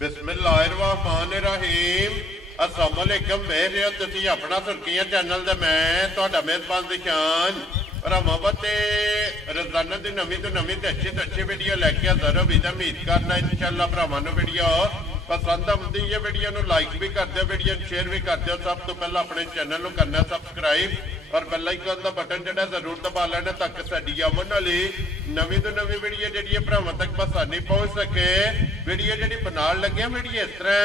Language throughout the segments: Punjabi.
बिस्मिल्लाहिर्रहमानिर्रहीम। अस्सलाम वालेकुम। ਵੇਖ ਰਹੇ ਹੋ ਤੁਸੀਂ ਆਪਣਾ ਸੁਰਖੀਆਂ ਚੈਨਲ ਤੇ ਮੈਂ ਤੁਹਾਡਾ ਮੇਜ਼ਬਾਨ ਦਿਸ਼ਾਨ रहमत रोजाना की नवी तो नवी तो अच्छी वीडियो लैके हाजिर उम्मीद करना इंशाअल्लाह भरावां नूं वीडियो पसंद आती है। वीडियो नूं लाइक भी कर दो, वीडियो शेयर भी कर दो। सब तो पहला अपने चैनल नूं करना सबसक्राइब और बेल आइकन का बटन जिहड़ा जरूर दबा लेना ताकि साडी आउण वाली नवी तो नवी वीडियो जिहड़ी भरावां तक आसानी पहुंच सके। वीडियो जिहड़ी बनाउण लगे वीडियो इस तरह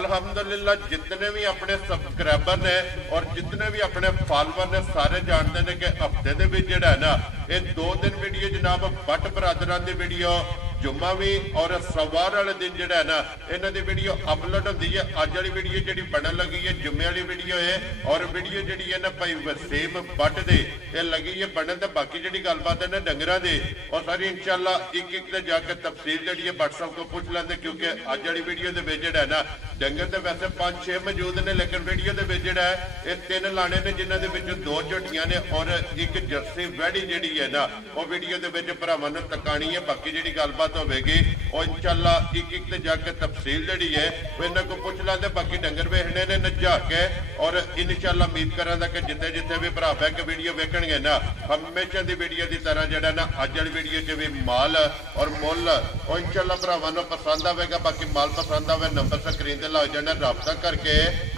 अल्हम्दुलिल्लाह जितने भी अपने सबसक्राइबर ने और जितने भी अपने फॉलोअर ने सारे जानते हैं कि हफ्ते दे विच जिहड़ा है ना ये 2 दिन वीडियो जनाब भट्ट बरादरां दी वीडियो जुम्मा भी और सवार वाले दिन जो है ना इन्हों की वीडियो अपलोड होती है। अज वाली वीडियो जी बनन लगी है जुम्मे वाली वीडियो है और वीडियो जी है ना भाई वसीम भट्ट दे ये लगी है बनन। तो बाकी जी गलबात है ना डंगर की और सारी इंशाअल्लाह एक एक जाके तफसील जी भट्ट साहब को पूछ लेंगे क्योंकि अज वाली वीडियो के है ना डंगर तो वैसे 5-6 मौजूद ने लेकिन वीडियो के जोड़ा है ये 3 लाने ने जिन्होंने 2 झोटियां ने और एक जर्सी वैड़ी जी है ना वो वीडियो के भरावां नूं तकानी है। बाकी जी गलबात होगी और इंशाअल्लाह एक एक ते जाके तफसील जी है वो इन्हों को पूछ लेंगे। बाकी डंगर वेखने ने नजा के और इंशाअल्लाह उम्मीद करा कि जिथे जिथे भी भरा बह के वीडियो वेखणगे ना हमेशा की वीडियो की तरह जो ना अज वाली वीडियो च भी माल और मुल और इंशाअल्लाह भरावां नूं पसंद आएगा। बाकी माल पसंद आए नंबर स्क्रीन ते लग जाना राबता करके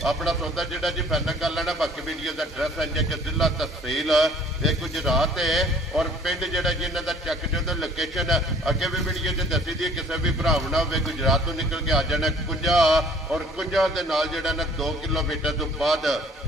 अपना सौदा जो जी फाइनल कर लेना। बाकी वीडियो का एड्रैस है कि जिला तहसील ये गुजरात है और पिंड जो जिन्हों का चक जो लोकेशन अगे भी वीडियो दसी दी किसी भी भरावना हो गुजरात तो निकल के आ जाना कुंजा और कुंजा के नाल जिहड़ा ना 2 किलोमीटर तो बाद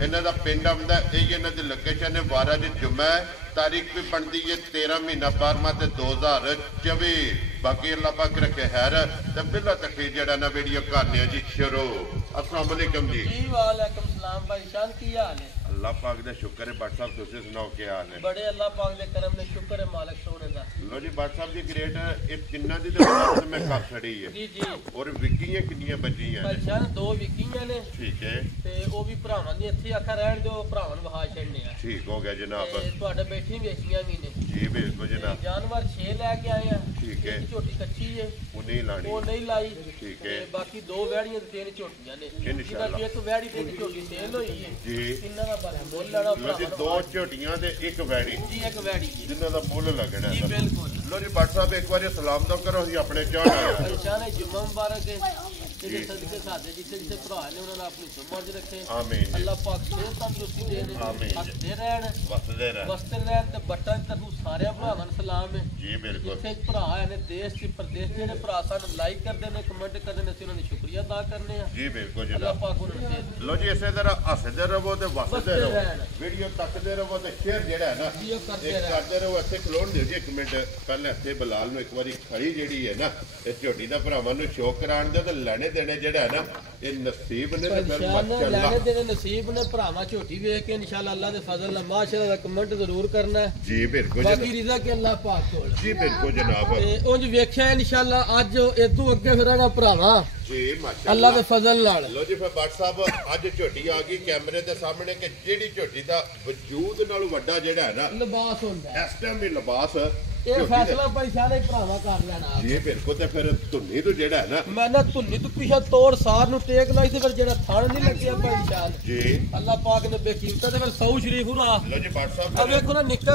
इन्हों का पिंड आउंदा। यही इन्हों की लोकेशन है। 12 जुम्मा है, तारीख भी बनती है 13 महीना 12वां 2024। बाकी अल्लाह पाक रखे खैर ते बिला तकरीर जड़ा ना वीडियो करने जी शुरू। अस्सलाम वालेकुम जी। वालेकुम सलाम भाई शान की हाल है? अल्लाह पाक दा शुक्र है। भट्ट साहब तुसीं सुनाओ क्या हाल है? बड़े अल्लाह पाक दे करम ने शुक्र है मालिक सोने दा। लो जी भट्ट साहब जी ग्रेट ये तिन्ना दी तो बात मैं कर छड़ी है जी जी और विकियां कितनी बचियां भाई शान 2 विकियां ने ठीक है ते ओ भी भरावां दी इत्थे आखा रहन जो भरावां नूं वहा छड़ने आ। ठीक हो गया जनाब। ते तुहाडे बैठी वेचियां भी ने जी बिल्कुल जनाब। जानवर 6 लेके आए हैं ठीक है। झोटी कच्ची है वो नहीं लानी वो नहीं लाई ठीक है। बाकी 2 वैड़ियां ते 3 झोटियां ने इंशाअल्लाह एक वैड़ी ते एक झोटी सेल होई है जी। इन्हां दा बस मुੱਲ लड़ा लो जी 2 झोटियां ते एक वैड़ी जी एक वैड़ी जिन्हां दा मुੱਲ लगना जी बिल्कुल। लो जी भट्ट साहब एक बार सलाम तो करो जी अपने चाहण आया परेशान है जुम्मा मुबारक है तेरे सदके साथे जिथे जिथे भरा ने उन्होंने अपनी समझ रखे आमीन। अल्लाह पाक सेहत तंदुरुस्ती दे दे आमीन। हसदे रहन वसते रहन ते बट्टा तरफों सारे भरावां नूं सलाम है जी बिल्कुल। जिथे भरा ने देश च प्रदेश जेहड़े भरा सानूं लाइक करदे ने कमेंट करदे ने उन्हां दा शुक्रिया अदा करने आ जी बिल्कुल अल्लाह जनाब। पाक उन्हां दे दे। लो जी इसे तरह हसदे रहो ते वसदे रहो रहन। वीडियो तकदे रहो ते शेयर जेड़ा है ना जी करते एक करते रहो। इत्थे खलोण दिओ जी 1 मिनट पहले इत्थे बलाल नूं एक बारी खड़ी जेड़ी है ना इस झोटी दा भरावां नूं शौक कराण दिओ ते लेने देने जेड़ा है ना ये नसीब ने ते फिर माशाअल्लाह लेने देने नसीब ने भरावां झोटी वेख के इंशाअल्लाह अल्लाह दे फजल नाल माशाअल्लाह दा कमेंट जरूर करना है जी बिल्कुल बाकी जनाब। रिज़ा के अल्लाह पाक कोल जी बिल्कुल जनाब। ते उंज वेख्या इंशाअल्लाह अज इदू अगे फिरांगा भरावां जी अल्लाह माशाअल्लाह दे फजल नाल। लो जी फिर भट्ट साहब अज झोटी आ गई कैमरे के सामने कि जेड़ी झोटी दा वजूद नाल वड्डा जेड़ा है ना लिबास होंदा है इस टाइम भी लिबास ये फैसला भाई सारे भरावां कर लेना जी बिल्कुल। ते फिर धुन्नी तो जेड़ा है ना मैं ना धुन्नी तो पीछे तोड़ सार नु टेक लाई ते फिर जेड़ा थान नहीं लगिया भाई शान जी अल्लाह पाक ने बेकीमत ते फिर 100 शरीफ उरा लो जी भट्ट अब साहब देखो ना निक्का